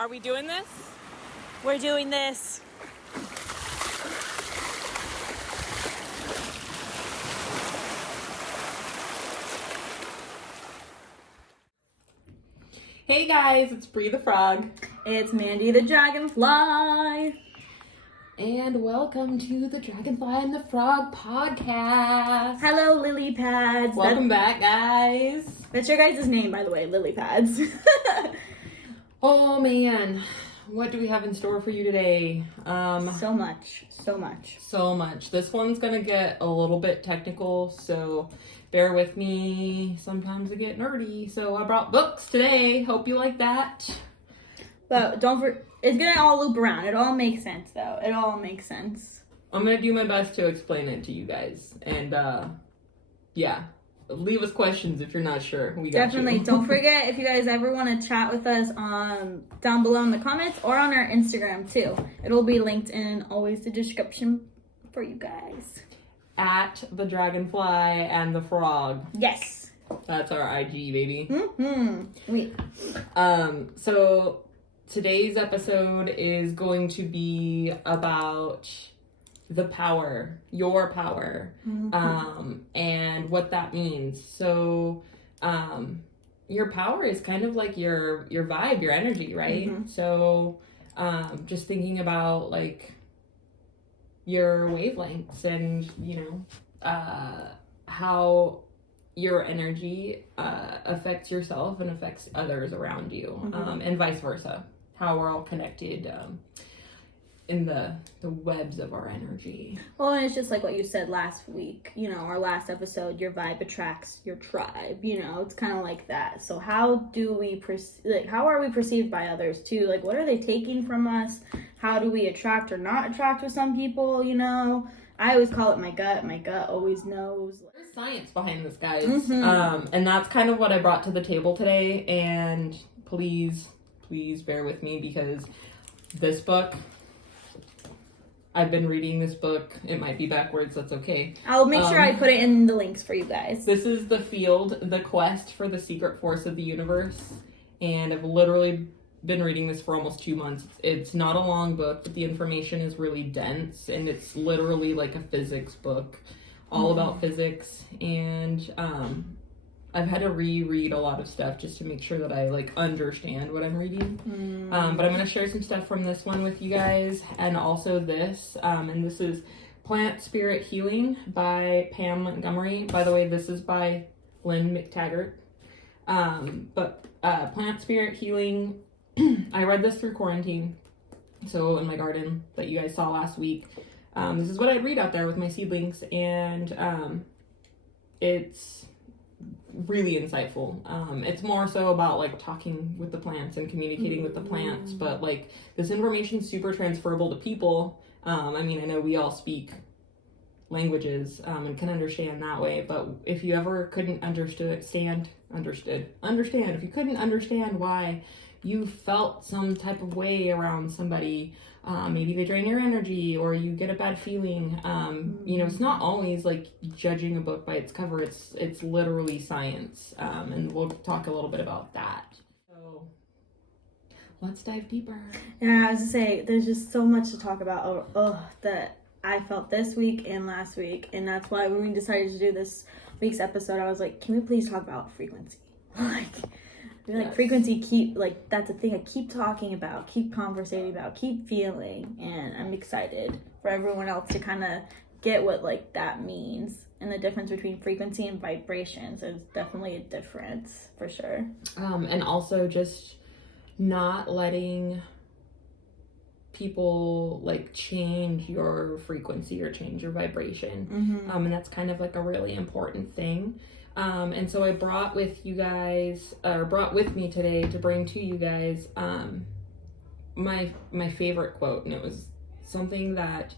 Are we doing this? We're doing this. Hey guys, it's Brie the Frog. It's Mandi the Dragonfly. And welcome to the Dragonfly and the Frog podcast. Hello, lily pads. Welcome back, guys. That's your guys' name, by the way, lily pads. Oh man, what do we have in store for you today? So much. So much. This one's gonna get a little bit technical, so bear with me. Sometimes I get nerdy, so I brought books today. Hope you like that. But it's gonna all loop around. It all makes sense, though. It all makes sense. I'm gonna do my best to explain it to you guys, and yeah. Leave us questions if you're not sure. We got Definitely. you. Don't forget, if you guys ever want to chat with us down below in the comments or on our Instagram too. It'll be linked in always the description for you guys. At TheDragonflyandTheFrog. Yes. That's our IG, baby. Mm-hmm. So today's episode is going to be about the power, your power, and what that means. So, your power is kind of like your vibe, your energy, right? Mm-hmm. So, just thinking about like your wavelengths and, how your energy affects yourself and affects others around you, and vice versa. How we're all connected, in the webs of our energy. Well, and it's just like what you said last week, our last episode, your vibe attracts your tribe, it's kind of like that. So how do we how are we perceived by others too? Like, what are they taking from us? How do we attract or not attract with some people? I always call it my gut. My gut always knows. There's science behind this, guys. And that's kind of what I brought to the table today. And please bear with me, because this book, I've been reading this book. It might be backwards. That's okay. I'll make sure I put it in the links for you guys. This is The Field, The Quest for the Secret Force of the Universe. And I've literally been reading this for almost 2 months. It's not a long book, but the information is really dense. And it's literally like a physics book, all about physics. And I've had to reread a lot of stuff just to make sure that I understand what I'm reading. But I'm going to share some stuff from this one with you guys, and also this. And this is Plant Spirit Healing by Pam Montgomery. By the way, this is by Lynne McTaggart. But Plant Spirit Healing, I read this through quarantine. So in my garden that you guys saw last week. This is what I'd read out there with my seedlings, and it's really insightful. It's more so about talking with the plants and communicating with the plants, but this information is super transferable to people. I know we all speak languages and can understand that way, but if you ever couldn't understand if you couldn't understand why you felt some type of way around somebody, maybe they drain your energy or you get a bad feeling, it's not always judging a book by its cover. It's literally science, and we'll talk a little bit about that. So let's dive deeper. Yeah, I was gonna say, there's just so much to talk about that I felt this week and last week, and that's why when we decided to do this week's episode, I was like, can we please talk about frequency? Yes. Frequency, that's a thing I keep talking about, keep conversating about, keep feeling, and I'm excited for everyone else to kind of get what that means, and the difference between frequency and vibrations is definitely a difference for sure. And also just not letting people change your frequency or change your vibration, and that's kind of a really important thing. And so I brought with me today to bring to you guys my favorite quote, and it was something that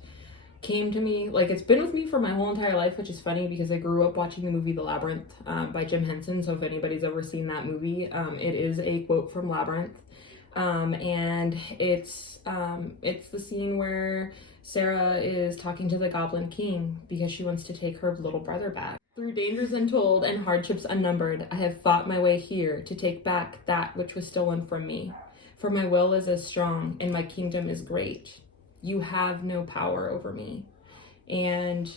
came to me, it's been with me for my whole entire life, which is funny because I grew up watching the movie The Labyrinth by Jim Henson. So if anybody's ever seen that movie, it is a quote from Labyrinth, and it's the scene where Sarah is talking to the Goblin King because she wants to take her little brother back. Through dangers untold and hardships unnumbered, I have fought my way here to take back that which was stolen from me. For my will is as strong and my kingdom is great. You have no power over me. And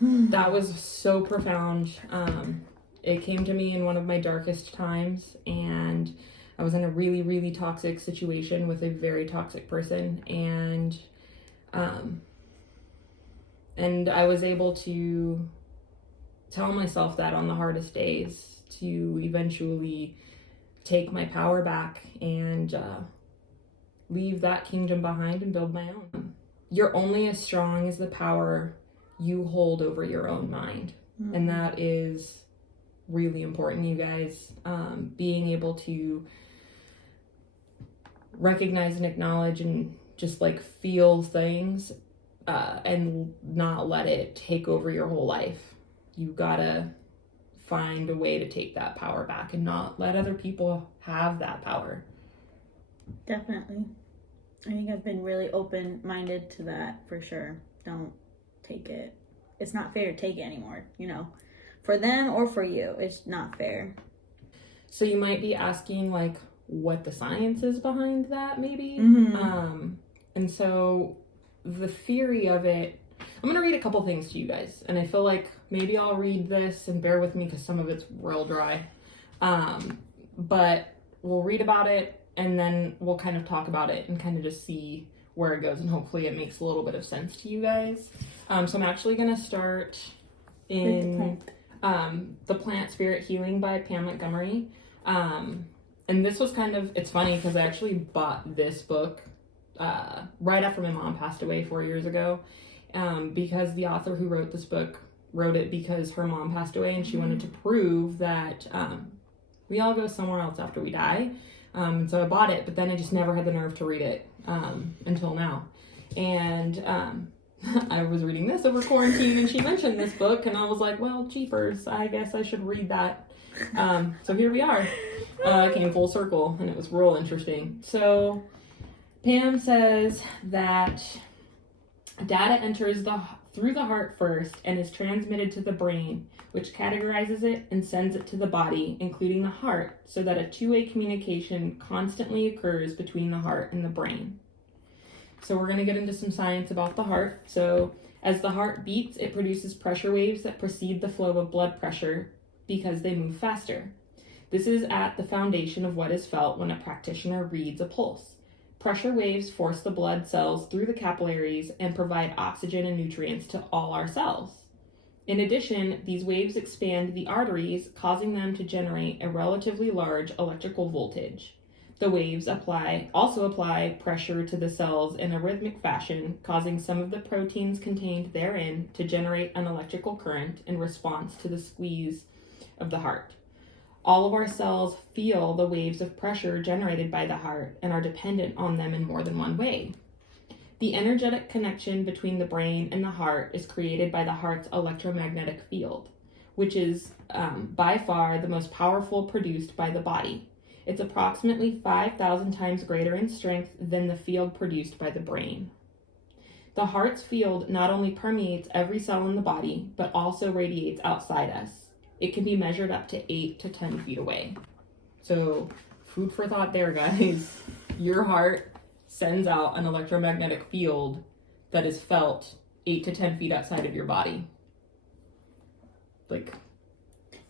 that was so profound. It came to me in one of my darkest times, and I was in a really, really toxic situation with a very toxic person, and I was able to tell myself that on the hardest days, to eventually take my power back and leave that kingdom behind and build my own. You're only as strong as the power you hold over your own mind. Mm-hmm. And that is really important, you guys. Being able to recognize and acknowledge and just like feel things and not let it take over your whole life. You gotta find a way to take that power back and not let other people have that power. Definitely. I think I've been really open-minded to that for sure. Don't take it. It's not fair to take it anymore, you know. For them or for you, it's not fair. So you might be asking, like, what the science is behind that, maybe? Mm-hmm. And so the theory of it, I'm going to read a couple things to you guys. And I feel like maybe I'll read this and bear with me because some of it's real dry. But we'll read about it and then we'll kind of talk about it and kind of just see where it goes. And hopefully it makes a little bit of sense to you guys. So I'm actually going to start in The Plant Spirit Healing by Pam Montgomery. And this was kind of, it's funny because I actually bought this book right after my mom passed away 4 years ago. Because the author who wrote this book wrote it because her mom passed away and she wanted to prove that we all go somewhere else after we die. So I bought it, but then I just never had the nerve to read it until now. And I was reading this over quarantine and she mentioned this book and I was like, well, jeepers, I guess I should read that. So here we are. Came full circle and it was real interesting. So Pam says that data enters through the heart first and is transmitted to the brain, which categorizes it and sends it to the body, including the heart, so that a two-way communication constantly occurs between the heart and the brain. So we're going to get into some science about the heart. So as the heart beats, it produces pressure waves that precede the flow of blood pressure because they move faster. This is at the foundation of what is felt when a practitioner reads a pulse. Pressure waves force the blood cells through the capillaries and provide oxygen and nutrients to all our cells. In addition, these waves expand the arteries, causing them to generate a relatively large electrical voltage. The waves also apply pressure to the cells in a rhythmic fashion, causing some of the proteins contained therein to generate an electrical current in response to the squeeze of the heart. All of our cells feel the waves of pressure generated by the heart and are dependent on them in more than one way. The energetic connection between the brain and the heart is created by the heart's electromagnetic field, which is by far the most powerful produced by the body. It's approximately 5,000 times greater in strength than the field produced by the brain. The heart's field not only permeates every cell in the body, but also radiates outside us. It can be measured up to 8 to 10 feet away. So, food for thought there, guys. Your heart sends out an electromagnetic field that is felt 8 to 10 feet outside of your body. Like,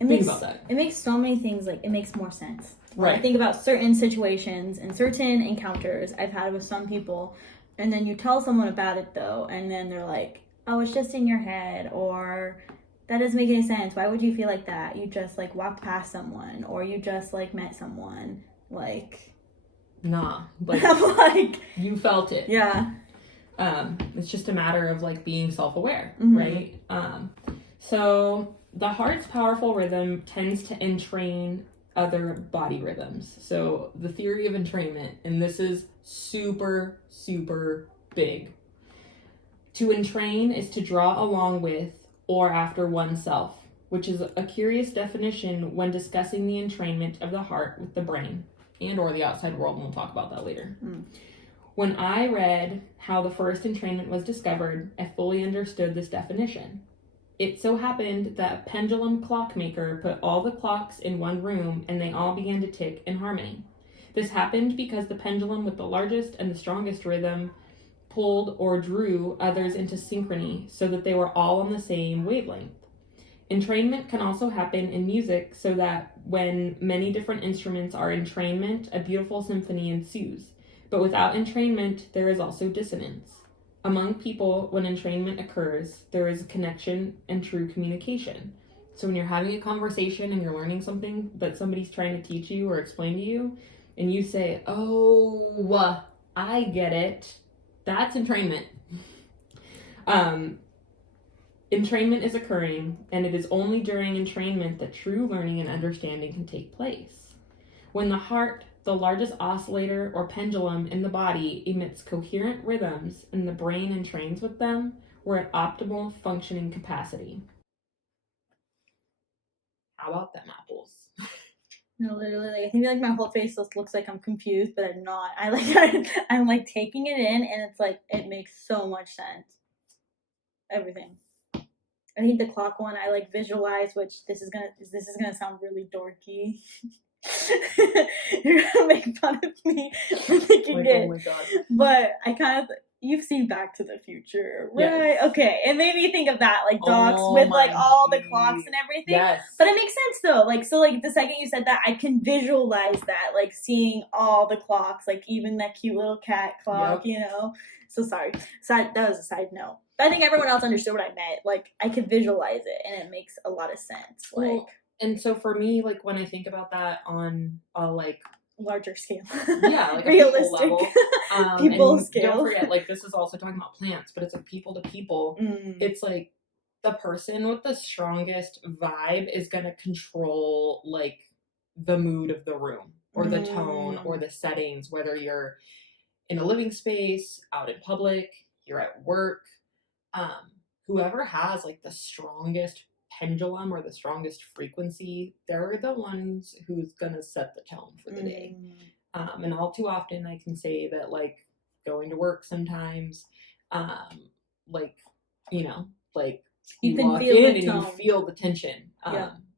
think about that. It makes so many things, like, it makes more sense. Right. I think about certain situations and certain encounters I've had with some people, and then you tell someone about it, though, and then they're like, oh, it's just in your head, or that doesn't make any sense. Why would you feel like that? You just, like, walked past someone, or you just, like, met someone. Like, nah. Like, like, you felt it. Yeah. It's just a matter of, like, being self-aware, mm-hmm. right? So the heart's powerful rhythm tends to entrain other body rhythms. So the theory of entrainment, and this is super, super big. To entrain is to draw along with or after oneself, which is a curious definition when discussing the entrainment of the heart with the brain and or the outside world, and we'll talk about that later. When I read how the first entrainment was discovered, I fully understood this definition. It so happened that a pendulum clockmaker put all the clocks in one room and they all began to tick in harmony. This happened because the pendulum with the largest and the strongest rhythm pulled or drew others into synchrony so that they were all on the same wavelength. Entrainment can also happen in music so that when many different instruments are in entrainment, a beautiful symphony ensues. But without entrainment, there is also dissonance. Among people, when entrainment occurs, there is a connection and true communication. So when you're having a conversation and you're learning something that somebody's trying to teach you or explain to you, and you say, "Oh, I get it," that's entrainment. Entrainment is occurring, and it is only during entrainment that true learning and understanding can take place. When the heart, the largest oscillator or pendulum in the body, emits coherent rhythms and the brain entrains with them, we're at optimal functioning capacity. How about them apples? No, literally, like, I think like my whole face just looks like I'm confused, but I'm not. I'm like taking it in, and it's like it makes so much sense. Everything. I think the clock one I like visualize, which this is gonna sound really dorky. You're gonna make fun of me for thinking Like, it. oh my god. But I kind of you've seen Back to the Future, right? Yes. Okay, it made me think of that, like docs Oh with my like all the geez. clocks and everything. Yes. But it makes sense though. Like so, like the second you said that, I can visualize that, like seeing all the clocks, like even that cute little cat clock, Yep. you know. So sorry. That was a side note. But I think everyone else understood what I meant. Like I could visualize it, and it makes a lot of sense. Like. Well, and so for me, like when I think about that on a like larger scale, yeah, like realistic a people level, people and scale. Don't forget, like this is also talking about plants, but it's like people to people. It's like the person with the strongest vibe is gonna control like the mood of the room or the tone or the settings, whether you're in a living space, out in public, you're at work. Whoever has like the strongest pendulum or the strongest frequency, they're the ones who's gonna set the tone for the day. And all too often I can say that like going to work sometimes, like, you know, like you can walk feel in the and tone. you feel the tension.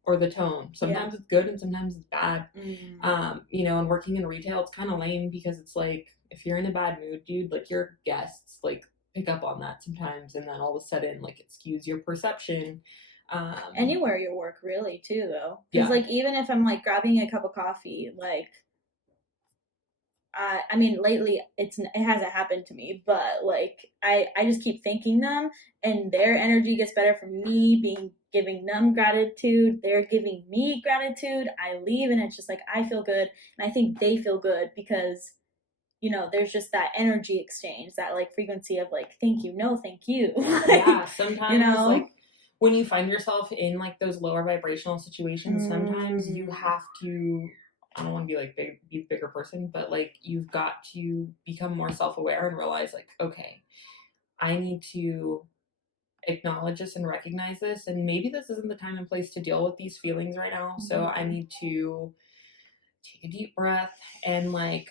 Or the tone. Sometimes it's good and sometimes it's bad. You know, and working in retail, it's kind of lame because it's like if you're in a bad mood, dude, like your guests like pick up on that sometimes, and then all of a sudden like it skews your perception. Anywhere you work, really, too, though. Because like even if I'm like grabbing a cup of coffee, like I mean, lately it hasn't happened to me, but like I just keep thanking them, and their energy gets better from me giving them gratitude. They're giving me gratitude. I leave, and it's just like I feel good, and I think they feel good because you know there's just that energy exchange, that like frequency of like thank you, no thank you. Like, yeah, sometimes you know? like when you find yourself in like those lower vibrational situations, sometimes you have to. I don't want to be like be a bigger person, but like you've got to become more self-aware and realize like, okay, I need to acknowledge this and recognize this, and maybe this isn't the time and place to deal with these feelings right now. So I need to take a deep breath and like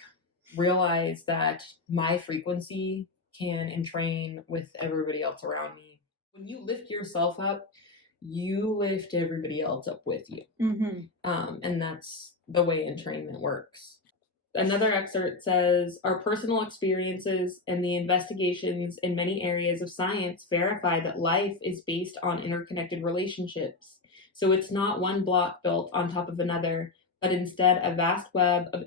realize that my frequency can entrain with everybody else around me. When you lift yourself up, you lift everybody else up with you. And that's the way entrainment works. Another excerpt says, our personal experiences and the investigations in many areas of science verify that life is based on interconnected relationships. So it's not one block built on top of another, but instead a vast web of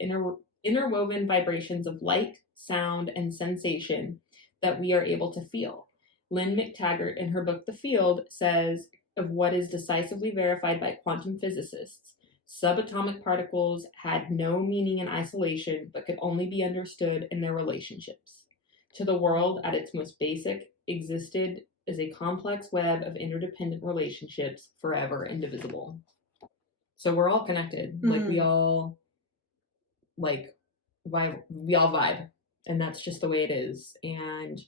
interwoven vibrations of light, sound, and sensation that we are able to feel. Lynne McTaggart, in her book The Field, says of what is decisively verified by quantum physicists. Subatomic particles had no meaning in isolation, but could only be understood in their relationships. To the world, at its most basic, existed as a complex web of interdependent relationships, forever indivisible. So we're all connected. Like we all like vibe. We all vibe, and that's just the way it is. And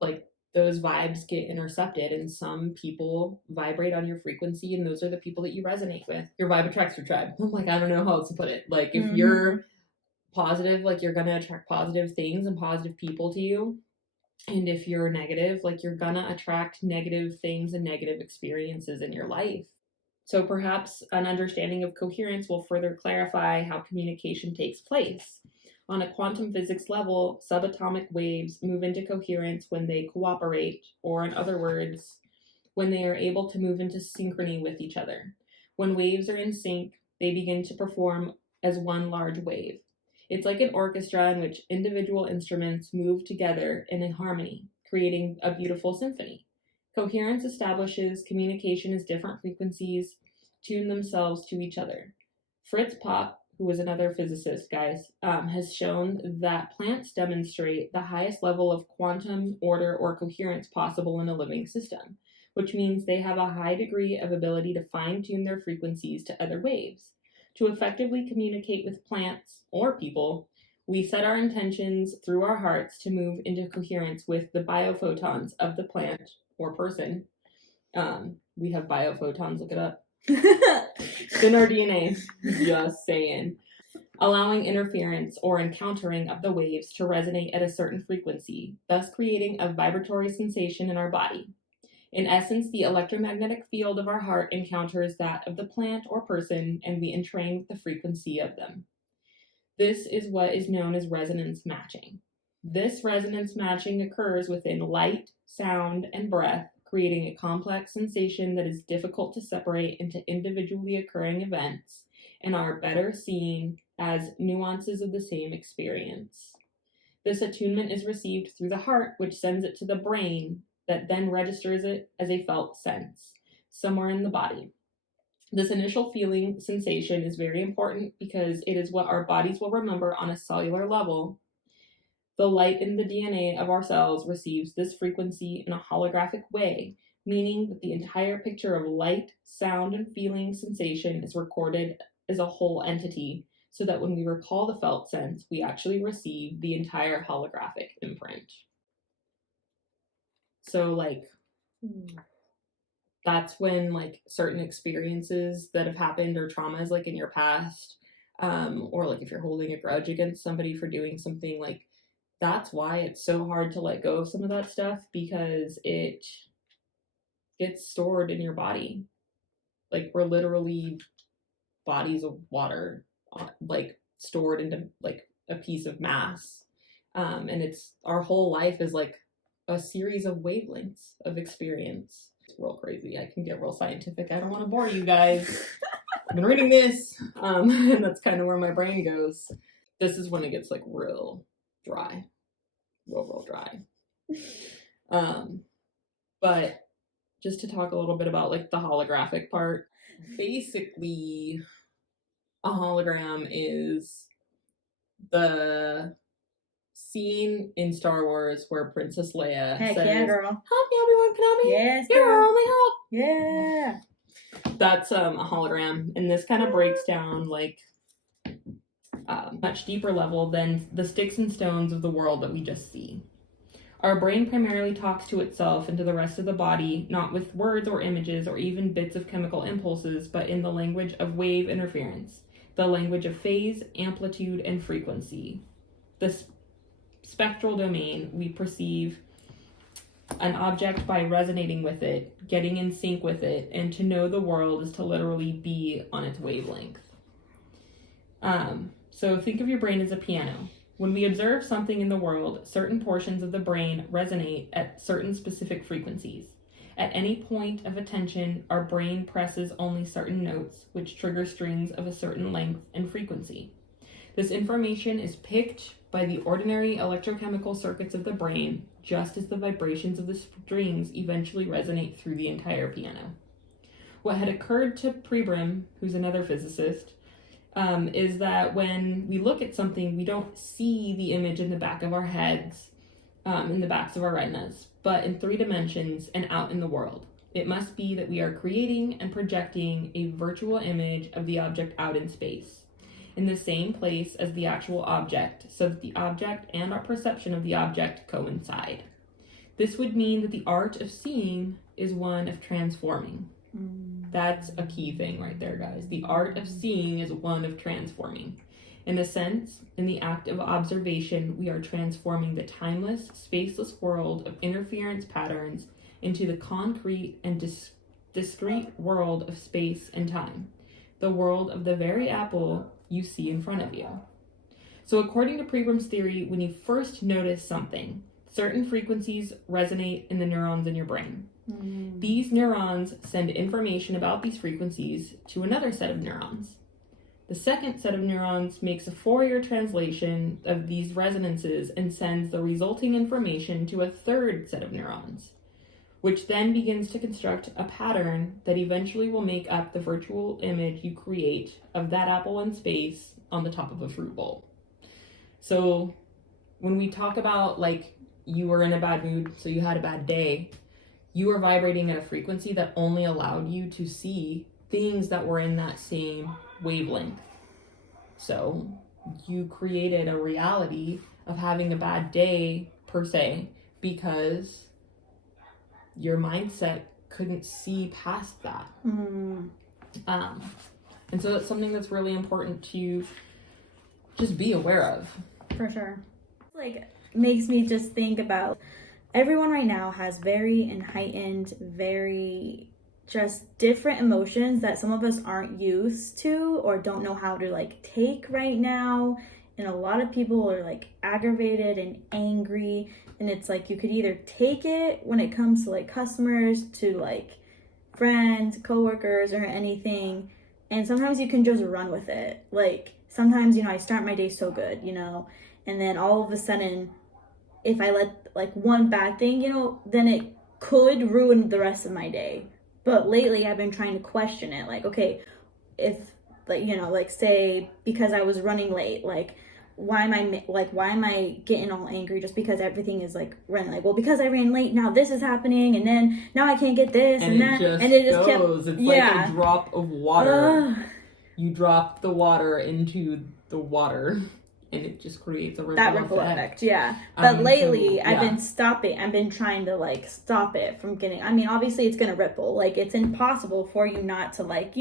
like those vibes get intercepted, and some people vibrate on your frequency, and those are the people that you resonate with. Your vibe attracts your tribe. I'm like, I don't know how else to put it. Like if you're positive, like you're gonna attract positive things and positive people to you. And if you're negative, like, you're gonna attract negative things and negative experiences in your life. So perhaps an understanding of coherence will further clarify how communication takes place. On a quantum physics level, subatomic waves move into coherence when they cooperate, or in other words, when they are able to move into synchrony with each other. When waves are in sync, they begin to perform as one large wave. It's like an orchestra in which individual instruments move together in a harmony, creating a beautiful symphony. Coherence establishes communication as different frequencies tune themselves to each other. Fritz Popp, who was another physicist, guys, has shown that plants demonstrate the highest level of quantum order or coherence possible in a living system, which means they have a high degree of ability to fine-tune their frequencies to other waves. To effectively communicate with plants or people, we set our intentions through our hearts to move into coherence with the biophotons of the plant or person. We have biophotons, look it up. It's in our DNA, just saying. Allowing interference or encountering of the waves to resonate at a certain frequency, thus creating a vibratory sensation in our body. In essence, the electromagnetic field of our heart encounters that of the plant or person, and we entrain with the frequency of them. This is what is known as resonance matching. This resonance matching occurs within light, sound, and breath, creating a complex sensation that is difficult to separate into individually occurring events and are better seen as nuances of the same experience. This attunement is received through the heart, which sends it to the brain, that then registers it as a felt sense somewhere in the body. This initial feeling sensation is very important because it is what our bodies will remember on a cellular level. The light in the DNA of our cells receives this frequency in a holographic way, meaning that the entire picture of light, sound, and feeling sensation is recorded as a whole entity, so that when we recall the felt sense, we actually receive the entire holographic imprint. So, like, that's when, like, certain experiences that have happened or traumas, like, in your past, or, like, if you're holding a grudge against somebody for doing something, like, that's why it's so hard to let go of some of that stuff, because it gets stored in your body. Like, we're literally bodies of water, like, stored into, like, a piece of mass. And it's, our whole life is, like, a series of wavelengths of experience. It's real crazy. I can get real scientific. I don't want to bore you guys. I've been reading this, and that's kind of where my brain goes. This is when it gets, like, real dry. Real dry. But just to talk a little bit about, like, the holographic part. Basically, a hologram is the scene in Star Wars where Princess Leia says, yeah, girl. "Help me, Obi-Wan Kenobi. Yes, You're our girl. only help." Yeah. That's a hologram, and this kind of breaks down, like, much deeper level than the sticks and stones of the world that we just see. Our brain primarily talks to itself and to the rest of the body, not with words or images or even bits of chemical impulses, but in the language of wave interference, the language of phase, amplitude, and frequency. The spectral domain, we perceive an object by resonating with it, getting in sync with it, and to know the world is to literally be on its wavelength. So think of your brain as a piano. When we observe something in the world, certain portions of the brain resonate at certain specific frequencies. At any point of attention, our brain presses only certain notes, which trigger strings of a certain length and frequency. This information is picked by the ordinary electrochemical circuits of the brain, just as the vibrations of the strings eventually resonate through the entire piano. What had occurred to Prebrim, who's another physicist, is that when we look at something, we don't see the image in the back of our heads, in the backs of our retinas, but in 3 dimensions and out in the world. It must be that we are creating and projecting a virtual image of the object out in space, in the same place as the actual object, so that the object and our perception of the object coincide. This would mean that the art of seeing is one of transforming. That's a key thing right there, guys. The art of seeing is one of transforming. In a sense, in the act of observation, we are transforming the timeless, spaceless world of interference patterns into the concrete and discrete world of space and time, the world of the very apple you see in front of you. So according to Pribram's theory, when you first notice something, certain frequencies resonate in the neurons in your brain. These neurons send information about these frequencies to another set of neurons. The second set of neurons makes a Fourier translation of these resonances and sends the resulting information to a third set of neurons, which then begins to construct a pattern that eventually will make up the virtual image you create of that apple in space on the top of a fruit bowl. So when we talk about like you were in a bad mood, so you had a bad day, you were vibrating at a frequency that only allowed you to see things that were in that same wavelength. So you created a reality of having a bad day per se because your mindset couldn't see past that. And so that's something that's really important to just be aware of. For sure. Like, makes me just think about everyone right now has very heightened, very just different emotions that some of us aren't used to or don't know how to like take right now. And a lot of people are like aggravated and angry, and it's like you could either take it when it comes to like customers, to like friends, coworkers, or anything, and sometimes you can just run with it. Like sometimes, I start my day so good, and then all of a sudden, if I let like one bad thing, then it could ruin the rest of my day. But lately I've been trying to question it. Like, okay, if like, say because I was running late, like, why am I getting all angry just because everything is like running? Like, well, because I ran late, now this is happening, and then now I can't get this and that, and it just goes. It's like a drop of water. You drop the water into the water, and it just creates a ripple effect. Yeah. But lately, I've been trying to like stop it from getting. I mean, obviously, it's gonna ripple. Like, it's impossible for you not to like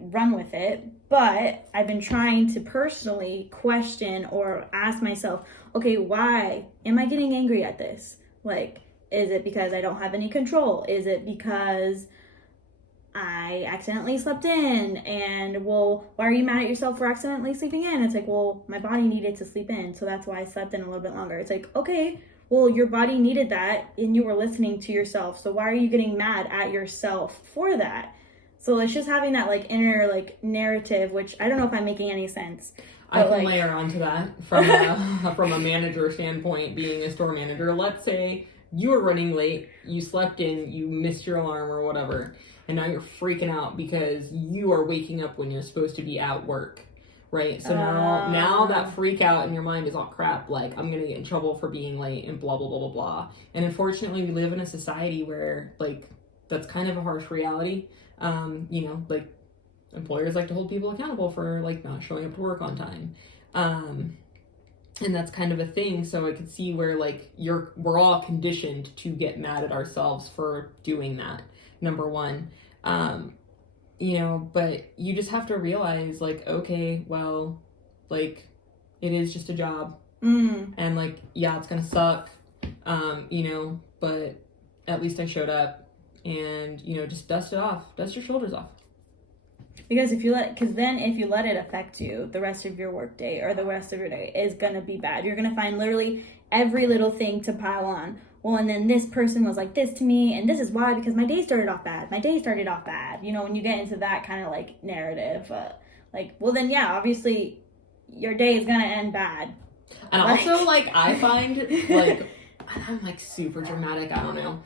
run with it. But I've been trying to personally question or ask myself, okay, why am I getting angry at this? Like, is it because I don't have any control? Is it because I accidentally slept in? And well, why are you mad at yourself for accidentally sleeping in? It's like, well, my body needed to sleep in, so that's why I slept in a little bit longer. It's like, okay, well, your body needed that and you were listening to yourself, so why are you getting mad at yourself for that? So it's just having that like inner like narrative, which I don't know if I'm making any sense. I can layer onto that from a manager standpoint, being a store manager. Let's say you were running late, you slept in, you missed your alarm or whatever, and now you're freaking out because you are waking up when you're supposed to be at work, right? So now that freak out in your mind is all crap, like, I'm gonna get in trouble for being late and blah, blah, blah, blah, blah. And unfortunately, we live in a society where, like, that's kind of a harsh reality. Like, employers like to hold people accountable for, like, not showing up to work on time. And that's kind of a thing. So I could see where, like, we're all conditioned to get mad at ourselves for doing that, number one. But you just have to realize, like, okay, well, like, it is just a job. And, like, yeah, it's gonna suck, but at least I showed up, and, just dust it off. Dust your shoulders off. Because if you let it affect you, the rest of your work day or the rest of your day is going to be bad. You're going to find literally every little thing to pile on. Well, and then this person was like this to me, and this is why, because my day started off bad. When you get into that kind of like narrative, well then, yeah, obviously your day is going to end bad. And also, like, I find, like, I'm like super dramatic, I don't know.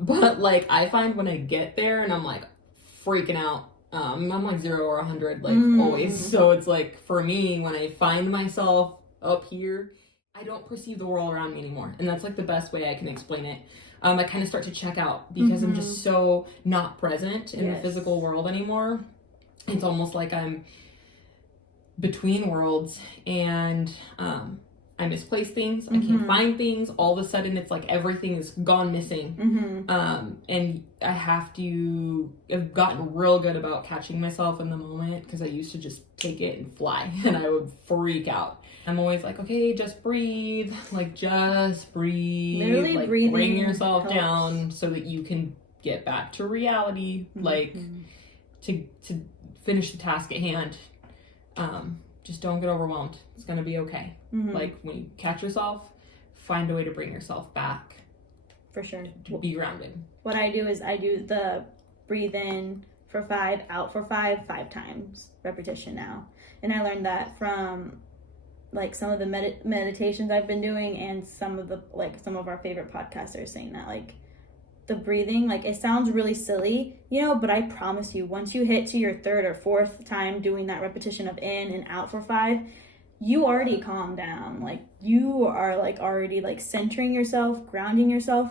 But like, I find when I get there and I'm like freaking out, I'm like 0 or 100, like always. So it's like, for me, when I find myself up here, I don't perceive the world around me anymore. And that's like the best way I can explain it. I kind of start to check out because I'm just so not present in the physical world anymore. It's almost like I'm between worlds. And I misplace things, I can't find things, all of a sudden it's like everything is gone missing. And I've gotten real good about catching myself in the moment, because I used to just take it and fly and I would freak out. I'm always like, okay, just breathe, just breathe. Literally breathing bring yourself helps. down so that you can get back to reality, to finish the task at hand. Just don't get overwhelmed. It's gonna be okay. When you catch yourself, find a way to bring yourself back. For sure. To be grounded. What I do is I do the breathe in for 5, out for 5 times repetition now. And I learned that from some of the meditations I've been doing, and some of our favorite podcasters saying that the breathing, it sounds really silly, but I promise you, once you hit to your 3rd or 4th time doing that repetition of in and out for 5, you already calm down. You are already centering yourself, grounding yourself.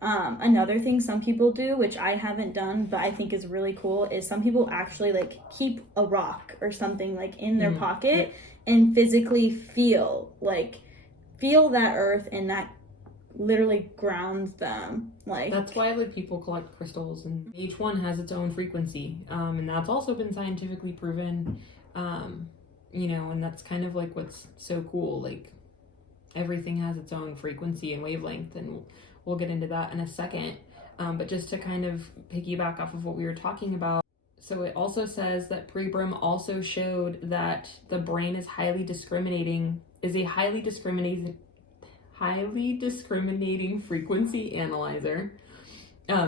Another thing some people do, which I haven't done, but I think is really cool, is some people actually keep a rock or something in their pocket and physically feel that earth, and that literally grounds them. That's why people collect crystals, and each one has its own frequency, and that's also been scientifically proven, and that's kind of what's so cool. Everything has its own frequency and wavelength, and we'll get into that in a second, but just to kind of piggyback off of what we were talking about. So it also says that Brie also showed that the brain is a highly discriminating frequency analyzer.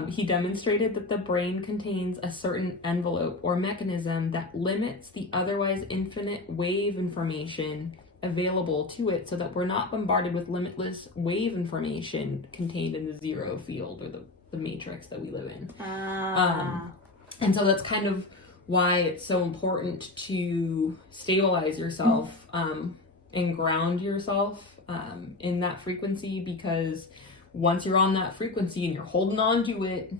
He demonstrated that the brain contains a certain envelope or mechanism that limits the otherwise infinite wave information available to it, so that we're not bombarded with limitless wave information contained in the zero field, or the matrix that we live in. And so that's kind of why it's so important to stabilize yourself and ground yourself in that frequency, because once you're on that frequency and you're holding on to it,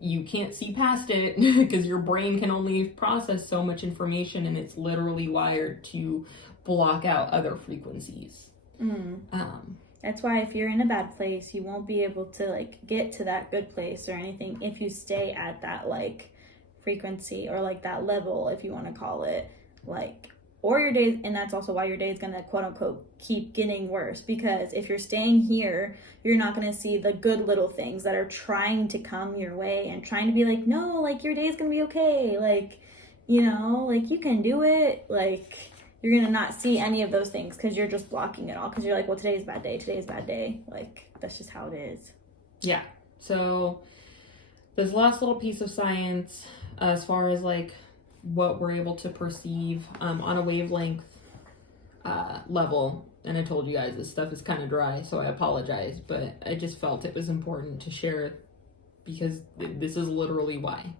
you can't see past it, because your brain can only process so much information, and it's literally wired to block out other frequencies. That's why if you're in a bad place, you won't be able to get to that good place or anything if you stay at that frequency, or that level, if you want to call it, or your days. And that's also why your day is gonna quote unquote keep getting worse, because if you're staying here, you're not gonna see the good little things that are trying to come your way and trying to be no, your day is gonna be okay, you can do it. You're gonna not see any of those things, because you're just blocking it all, because you're well, today's a bad day, that's just how it is. Yeah. So this last little piece of science, as far as what we're able to perceive on a wavelength level, and I told you guys this stuff is kind of dry, so I apologize, but I just felt it was important to share it, because this is literally why.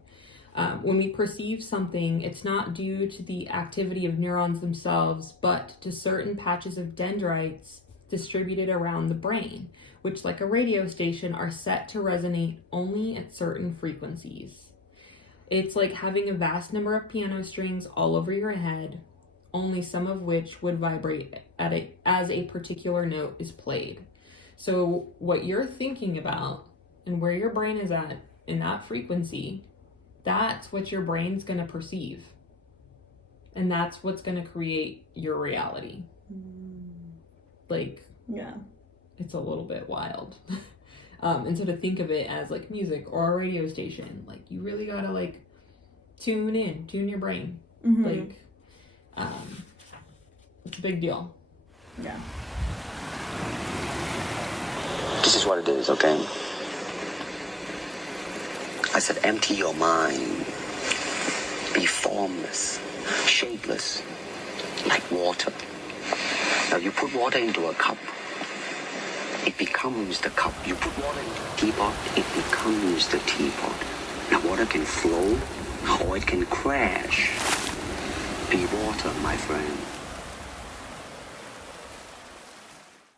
When we perceive something, it's not due to the activity of neurons themselves, but to certain patches of dendrites distributed around the brain, which, like a radio station, are set to resonate only at certain frequencies. It's like having a vast number of piano strings all over your head, only some of which would vibrate as a particular note is played. So what you're thinking about and where your brain is at in that frequency, that's what your brain's going to perceive. And that's what's going to create your reality. Yeah. It's a little bit wild. And so to think of it as music or a radio station, you really gotta tune your brain. It's a big deal. Yeah. This is what it is, okay? I said empty your mind. Be formless, shapeless, like water. Now you put water into a cup, it becomes the cup. You put water into a teapot, it becomes the teapot. Now water can flow, or it can crash. Be water, my friend.